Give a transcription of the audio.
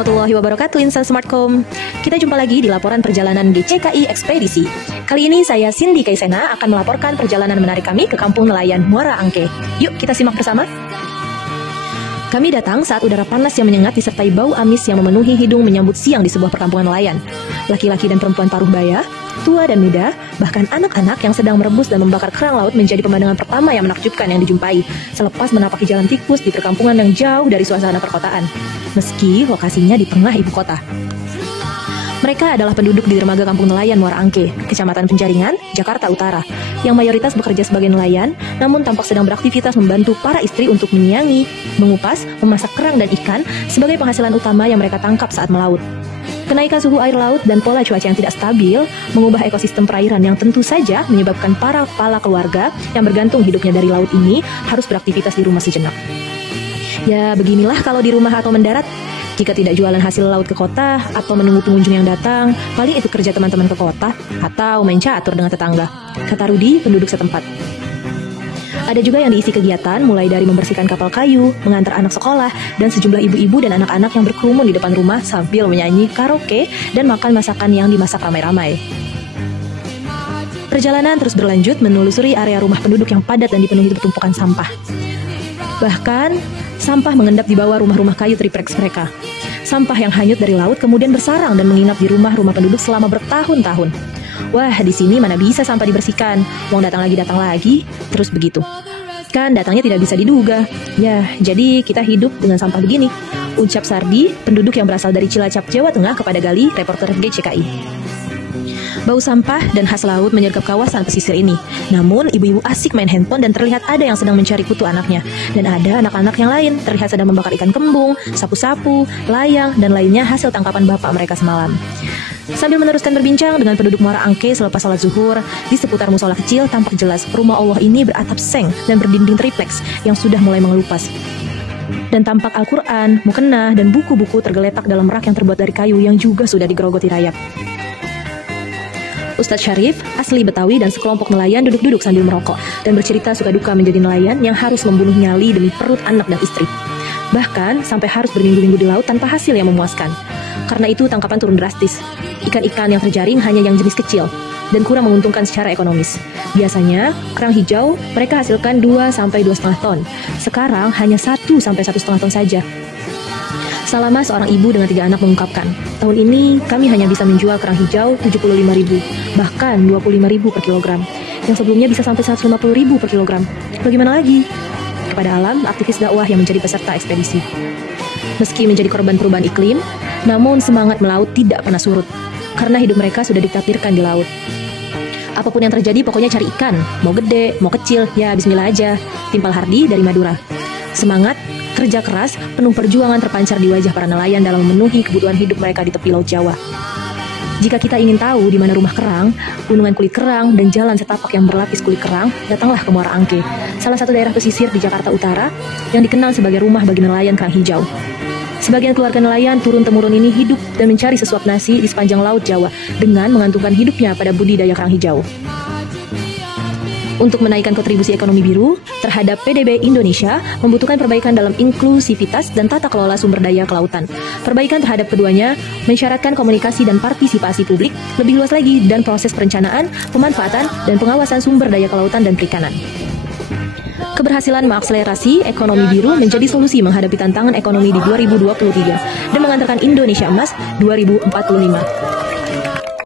warahmatullahi wabarakatuh, Insan Smartcom. Kita jumpa lagi di laporan perjalanan GCKI Ekspedisi. Kali ini saya Cindy Kaisena akan melaporkan perjalanan menarik kami ke kampung nelayan Muara Angke. Yuk kita simak bersama. Kami datang saat udara panas yang menyengat disertai bau amis yang memenuhi hidung menyambut siang di sebuah perkampungan nelayan. Laki-laki dan perempuan paruh baya, tua dan muda, bahkan anak-anak yang sedang merebus dan membakar kerang laut menjadi pemandangan pertama yang menakjubkan yang dijumpai selepas menapaki jalan tikus di perkampungan yang jauh dari suasana perkotaan, meski lokasinya di tengah ibu kota. Mereka adalah penduduk di dermaga kampung nelayan Muara Angke, Kecamatan Penjaringan, Jakarta Utara, yang mayoritas bekerja sebagai nelayan, namun tampak sedang beraktivitas membantu para istri untuk menyiangi, mengupas, memasak kerang dan ikan sebagai penghasilan utama yang mereka tangkap saat melaut. Kenaikan suhu air laut dan pola cuaca yang tidak stabil mengubah ekosistem perairan yang tentu saja menyebabkan para kepala keluarga yang bergantung hidupnya dari laut ini harus beraktivitas di rumah sejenak. Ya, beginilah kalau di rumah atau mendarat. Jika tidak jualan hasil laut ke kota atau menunggu pengunjung yang datang, paling itu kerja teman-teman ke kota atau main catur dengan tetangga, kata Rudi, penduduk setempat. Ada juga yang diisi kegiatan mulai dari membersihkan kapal kayu, mengantar anak sekolah, dan sejumlah ibu-ibu dan anak-anak yang berkerumun di depan rumah sambil menyanyi karaoke dan makan masakan yang dimasak ramai-ramai. Perjalanan terus berlanjut menelusuri area rumah penduduk yang padat dan dipenuhi tumpukan sampah. Bahkan, sampah mengendap di bawah rumah-rumah kayu tripleks mereka. Sampah yang hanyut dari laut kemudian bersarang dan menginap di rumah-rumah penduduk selama bertahun-tahun. Wah, di sini mana bisa sampah dibersihkan? Wong datang lagi, terus begitu. Kan datangnya tidak bisa diduga. Ya, jadi kita hidup dengan sampah begini. Ucap Sardi, penduduk yang berasal dari Cilacap, Jawa Tengah kepada Gali, reporter GCKI. Bau sampah dan khas laut menyergap kawasan pesisir ini. Namun, ibu-ibu asik main handphone dan terlihat ada yang sedang mencari kutu anaknya. Dan ada anak-anak yang lain terlihat sedang membakar ikan kembung, sapu-sapu, layang, dan lainnya hasil tangkapan bapak mereka semalam. Sambil meneruskan berbincang dengan penduduk Muara Angke selepas salat zuhur, di seputar musola kecil tampak jelas rumah Allah ini beratap seng dan berdinding tripleks yang sudah mulai mengelupas. Dan tampak Al-Quran, mukena, dan buku-buku tergeletak dalam rak yang terbuat dari kayu yang juga sudah digerogoti rayap. Ustadz Syarif, asli Betawi dan sekelompok nelayan duduk-duduk sambil merokok dan bercerita suka duka menjadi nelayan yang harus membunuh nyali demi perut anak dan istri. Bahkan sampai harus berminggu-minggu di laut tanpa hasil yang memuaskan. Karena itu tangkapan turun drastis. Ikan-ikan yang terjaring hanya yang jenis kecil dan kurang menguntungkan secara ekonomis. Biasanya, kerang hijau mereka hasilkan 2-2,5 ton. Sekarang hanya 1-1,5 ton saja. Salama, seorang ibu dengan 3 anak, mengungkapkan, tahun ini kami hanya bisa menjual kerang hijau 75.000, bahkan 25.000 per kilogram, yang sebelumnya bisa sampai 150.000 per kilogram. Bagaimana lagi? Kepada Alam, aktivis dakwah yang menjadi peserta ekspedisi. Meski menjadi korban perubahan iklim, namun semangat melaut tidak pernah surut, karena hidup mereka sudah ditakdirkan di laut. Apapun yang terjadi, pokoknya cari ikan, mau gede, mau kecil, ya bismillah aja. Timpal Hardi dari Madura. Semangat, kerja keras, penuh perjuangan terpancar di wajah para nelayan dalam memenuhi kebutuhan hidup mereka di tepi Laut Jawa. Jika kita ingin tahu di mana rumah kerang, gunungan kulit kerang, dan jalan setapak yang berlapis kulit kerang, datanglah ke Muara Angke, salah satu daerah pesisir di Jakarta Utara yang dikenal sebagai rumah bagi nelayan kerang hijau. Sebagian keluarga nelayan turun-temurun ini hidup dan mencari sesuap nasi di sepanjang Laut Jawa dengan menggantungkan hidupnya pada budidaya kerang hijau. Untuk menaikkan kontribusi ekonomi biru terhadap PDB Indonesia membutuhkan perbaikan dalam inklusivitas dan tata kelola sumber daya kelautan. Perbaikan terhadap keduanya mensyaratkan komunikasi dan partisipasi publik lebih luas lagi dan proses perencanaan, pemanfaatan, dan pengawasan sumber daya kelautan dan perikanan. Keberhasilan mengakselerasi ekonomi biru menjadi solusi menghadapi tantangan ekonomi di 2023 dan mengantarkan Indonesia Emas 2045.